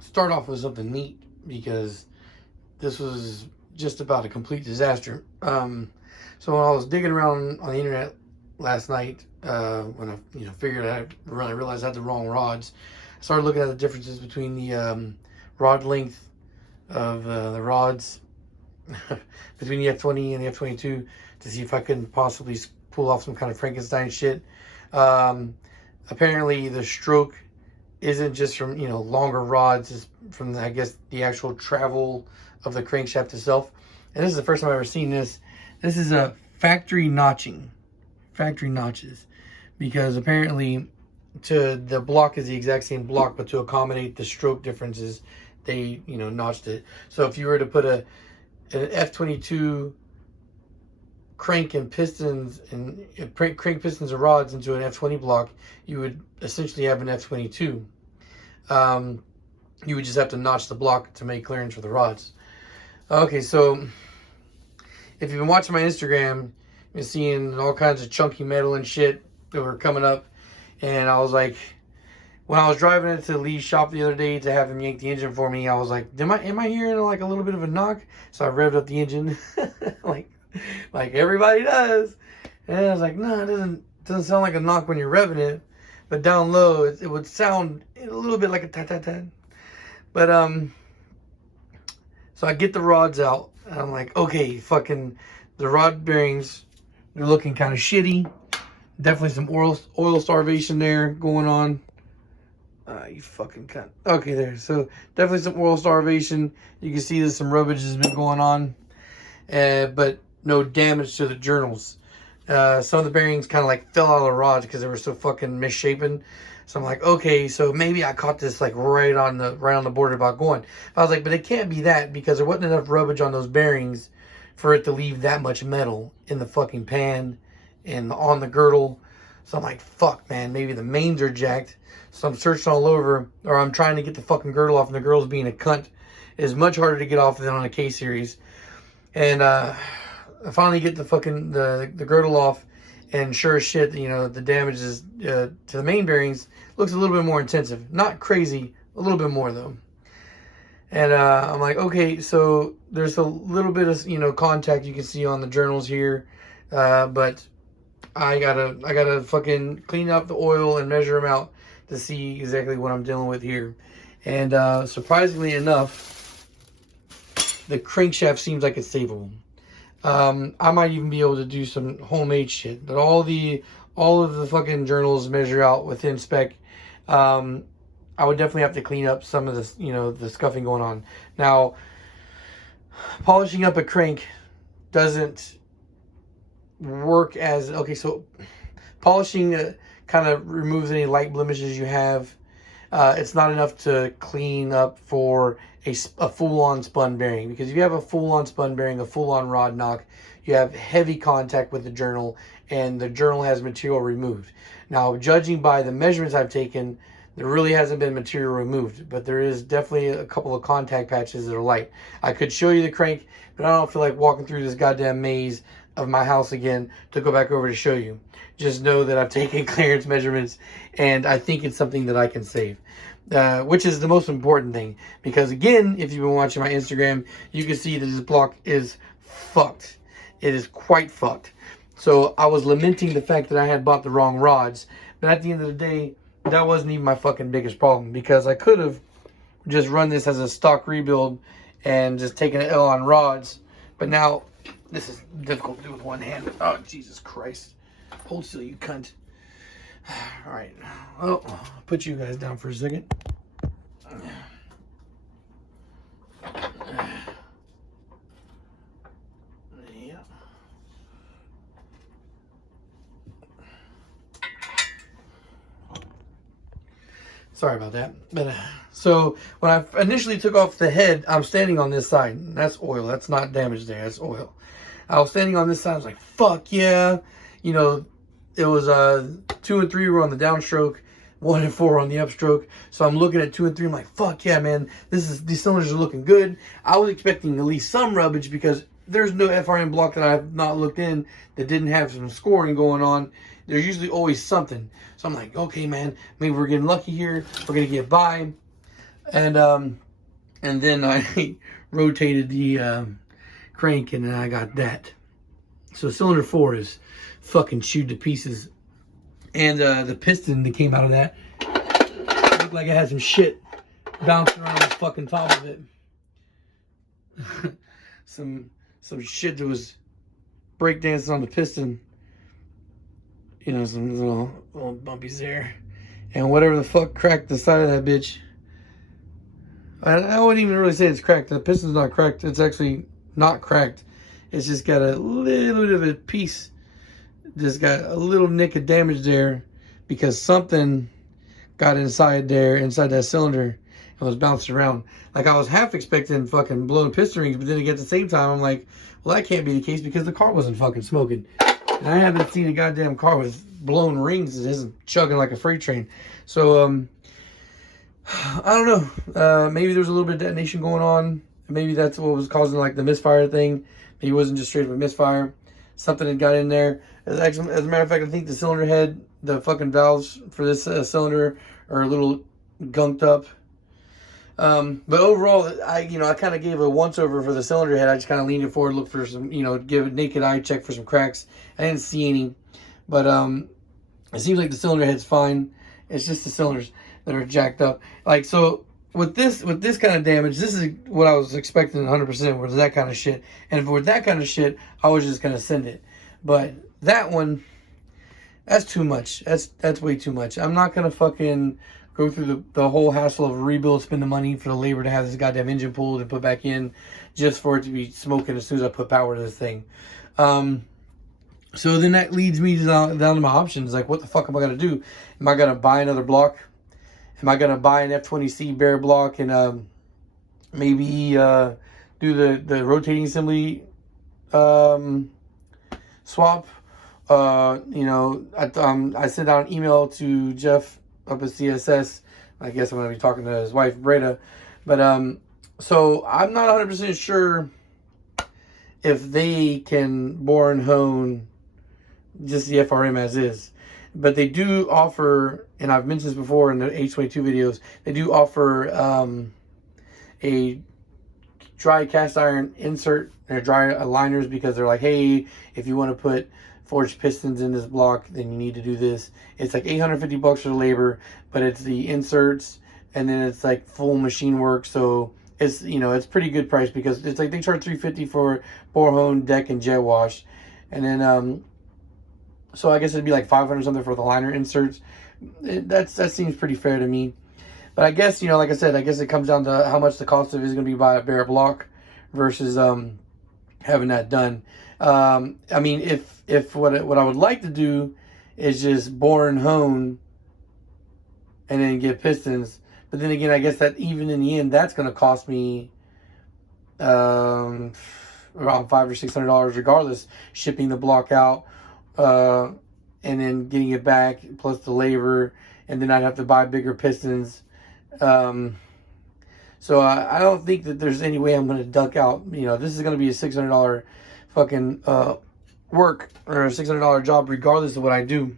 start off with something neat because this was just about a complete disaster. So when I was digging around on the internet last night, when I figured I realized I had the wrong rods, I started looking at the differences between the rod length of the rods between the F20 and the F22 to see if I could possibly pull off some kind of Frankenstein shit. Apparently the stroke isn't just from longer rods, it's from I guess the actual travel of the crankshaft itself. And this is the first time I've ever seen this. This is a factory notches, because apparently the block is the exact same block, but to accommodate the stroke differences, they notched it. So if you were to put an F22 crank and pistons and crank pistons and rods into an F20 block, you would essentially have an F22. You would just have to notch the block to make clearance for the rods. Okay, so if you've been watching my Instagram, you've been seeing all kinds of chunky metal and shit that were coming up. And I was like, when I was driving it to Lee's shop the other day to have him yank the engine for me, I was like, am I hearing like a little bit of a knock? So I revved up the engine like everybody does. And I was like, no, it doesn't sound like a knock when you're revving it. But down low, it would sound a little bit like a tat-tat-tat. But, so I get the rods out. And I'm like, okay, fucking, the rod bearings, they're looking kind of shitty. Definitely some oil starvation there going on. You fucking cunt. Okay, there. So, definitely some oil starvation. You can see there's some rubbish has been going on. But no damage to the journals. Some of the bearings kind of like fell out of the rods because they were so fucking misshapen. So I'm like, okay, so maybe I caught this like right on the border about going. But I was like, but it can't be that because there wasn't enough rubbish on those bearings for it to leave that much metal in the fucking pan and on the girdle. So I'm like, fuck, man, maybe the mains are jacked. So I'm searching all over, or I'm trying to get the fucking girdle off, and the girdle's being a cunt. It is much harder to get off than on a K series. And I finally get the fucking the girdle off, and sure as shit, the damage is to the main bearings looks a little bit more intensive. Not crazy, a little bit more though. And I'm like, okay, so there's a little bit of contact you can see on the journals here, but I gotta fucking clean up the oil and measure them out to see exactly what I'm dealing with here. And surprisingly enough, the crankshaft seems like it's savable. I might even be able to do some homemade shit, but all of the fucking journals measure out within spec. I would definitely have to clean up some of this, the scuffing going on. Now, polishing up a crank doesn't work as, okay, so polishing kind of removes any light blemishes you have. It's not enough to clean up for a full-on spun bearing, because if you have a full-on spun bearing, a full-on rod knock, you have heavy contact with the journal, and the journal has material removed. Now, judging by the measurements I've taken, there really hasn't been material removed, but there is definitely a couple of contact patches that are light. I could show you the crank, but I don't feel like walking through this goddamn maze of my house again to go back over to show you. Just know that I've taken clearance measurements, and I think it's something that I can save. Which is the most important thing, because again, if you've been watching my Instagram, you can see that this block is fucked. It is quite fucked. So I was lamenting the fact that I had bought the wrong rods, but at the end of the day, that wasn't even my fucking biggest problem, because I could have just run this as a stock rebuild and just taken an L on rods. But now this is difficult to do with one hand. Oh, Jesus Christ. Hold still, you cunt. All right. Well, I'll put you guys down for a second. Yeah. Sorry about that. But so when I initially took off the head, I'm standing on this side. That's oil. That's not damage there. That's oil. I was standing on this side. I was like, fuck yeah. It was 2 and 3 were on the downstroke, 1 and 4 on the upstroke. So I'm looking at 2 and 3. I'm like, fuck yeah, man. These cylinders are looking good. I was expecting at least some rubbish, because there's no FRM block that I've not looked in that didn't have some scoring going on. There's usually always something. So I'm like, okay, man, maybe we're getting lucky here. We're going to get by. And then I rotated the crank, and then I got that. So cylinder 4 is fucking chewed to pieces. And the piston that came out of that looked like it had some shit bouncing around the fucking top of it. some shit that was breakdancing on the piston. You know, some little bumpies there. And whatever the fuck cracked the side of that bitch. I wouldn't even really say it's cracked. The piston's not cracked. It's actually not cracked. It's just got a little bit of a piece. Just got a little nick of damage there because something got inside that cylinder, and was bouncing around. Like, I was half expecting fucking blown piston rings, but then again, at the same time, I'm like, well, that can't be the case because the car wasn't fucking smoking. And I haven't seen a goddamn car with blown rings that isn't chugging like a freight train. So, I don't know. Maybe there's a little bit of detonation going on. Maybe that's what was causing like the misfire thing. Maybe it wasn't just straight up a misfire. Something had got in there. As a matter of fact, I think the cylinder head, the fucking valves for this cylinder are a little gunked up. But overall, I kind of gave a once over for the cylinder head. I just kind of leaned it forward, looked for some, give a naked eye check for some cracks. I didn't see any, but it seems like the cylinder head's fine. It's just the cylinders that are jacked up. Like, so with this kind of damage, this is what I was expecting 100%, was that kind of shit. And if it were that kind of shit, I was just gonna send it. But that one, that's too much. That's way too much. I'm not gonna fucking go through the whole hassle of a rebuild, spend the money for the labor to have this goddamn engine pulled and put back in, just for it to be smoking as soon as I put power to this thing. So then that leads me down to my options. Like, what the fuck am I gonna do? Am I gonna buy another block? Am I gonna buy an F20C bare block and maybe do the rotating assembly swap? I sent out an email to Jeff up at CSS. I guess I'm gonna be talking to his wife Breda, but so I'm not 100% sure if they can bore and hone just the FRM as is. But they do offer, and I've mentioned this before in the H22 videos, they do offer a dry cast iron insert or dry aligners, because they're like, hey, if you want to put forged pistons in this block, then you need to do this. It's like $850 for the labor, but it's the inserts, and then it's like full machine work. So it's, it's pretty good price, because it's like they charge $350 for bore hone, deck, and jet wash, and then so I guess it'd be like $500 something for the liner inserts. That seems pretty fair to me. But I guess, like I said, I guess it comes down to how much the cost of it is going to be by a bare block versus having that done. I mean, if what I would like to do is just bore and hone and then get pistons. But then again, I guess that even in the end, that's going to cost me around $500 or $600 regardless, shipping the block out. And then getting it back, plus the labor, and then I'd have to buy bigger pistons. So I don't think that there's any way I'm going to duck out. This is going to be a $600 fucking work, or a $600 job regardless of what I do.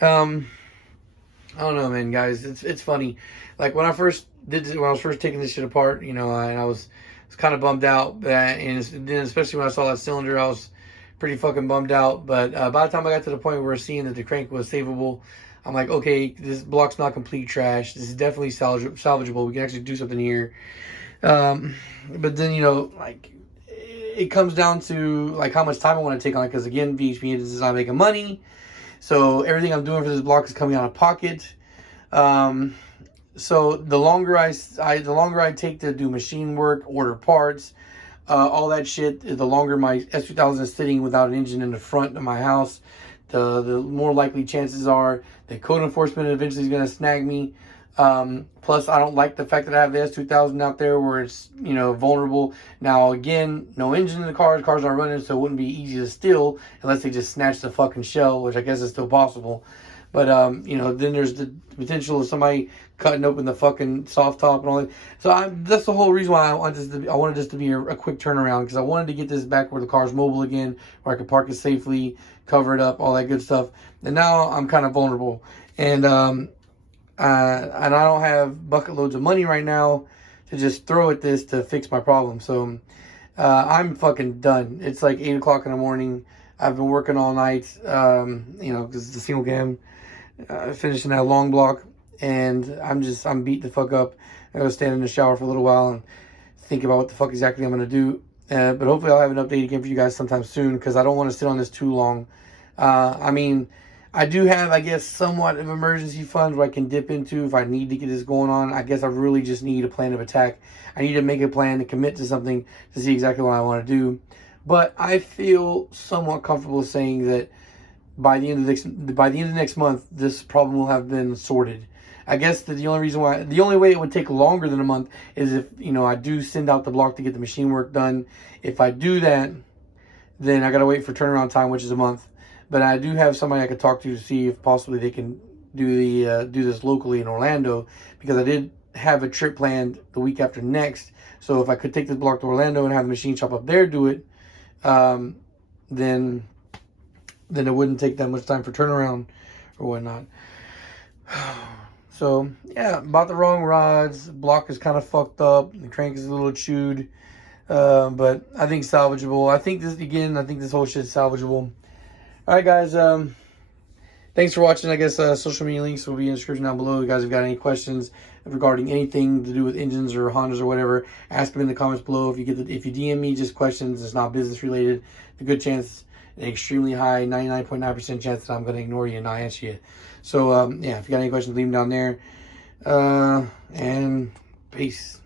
I don't know, man, guys. It's funny. Like, when I was first taking this shit apart, and I was kind of bummed out. And then especially when I saw that cylinder, I was pretty fucking bummed out. But by the time I got to the point where seeing that the crank was savable, I'm like, okay, this block's not complete trash. This is definitely salvageable. We can actually do something here. But then, like, it comes down to like how much time I want to take on it, because again, VHP is not making money, so everything I'm doing for this block is coming out of pocket. So the longer I take to do machine work, order parts, all that shit, the longer my S2000 is sitting without an engine in the front of my house, the more likely chances are that code enforcement eventually is going to snag me. Plus, I don't like the fact that I have the S2000 out there where it's, vulnerable. Now, again, no engine in the cars aren't running, so it wouldn't be easy to steal unless they just snatch the fucking shell, which I guess is still possible. But, then there's the potential of somebody cutting open the fucking soft top and all that. So that's the whole reason why I wanted this to be a quick turnaround, because I wanted to get this back where the car's mobile again, where I could park it safely, cover it up, all that good stuff. And now I'm kind of vulnerable. And and I don't have bucket loads of money right now to just throw at this to fix my problem. So I'm fucking done. It's like 8 o'clock in the morning. I've been working all night, you know, because it's a single cam, finishing that long block, and I'm beat the fuck up. I gotta stand in the shower for a little while and think about what the fuck exactly I'm gonna do. But hopefully I'll have an update again for you guys sometime soon, because I don't want to sit on this too long. I mean, I do have, I guess, somewhat of emergency funds where I can dip into if I need to get this going on. I guess I really just need a plan of attack. I need to make a plan to commit to something to see exactly what I want to do. But I feel somewhat comfortable saying that by the end of next month, this problem will have been sorted. I guess that the only way it would take longer than a month is if, you know, I do send out the block to get the machine work done. If I do that, then I gotta wait for turnaround time, which is a month. But I do have somebody I could talk to see if possibly they can do this locally in Orlando, because I did have a trip planned the week after next. So if I could take this block to Orlando and have the machine shop up there do it, then it wouldn't take that much time for turnaround or whatnot. So yeah, bought the wrong rods. Block is kind of fucked up. The crank is a little chewed, but I think salvageable. I think this whole shit is salvageable. All right, guys. Thanks for watching. I guess social media links will be in the description down below. If you guys have got any questions regarding anything to do with engines or Hondas or whatever, ask them in the comments below. If you DM me just questions, it's not business related, a good chance, an extremely high 99.9% chance that I'm going to ignore you and not answer you. So yeah, if you got any questions, leave them down there. And peace.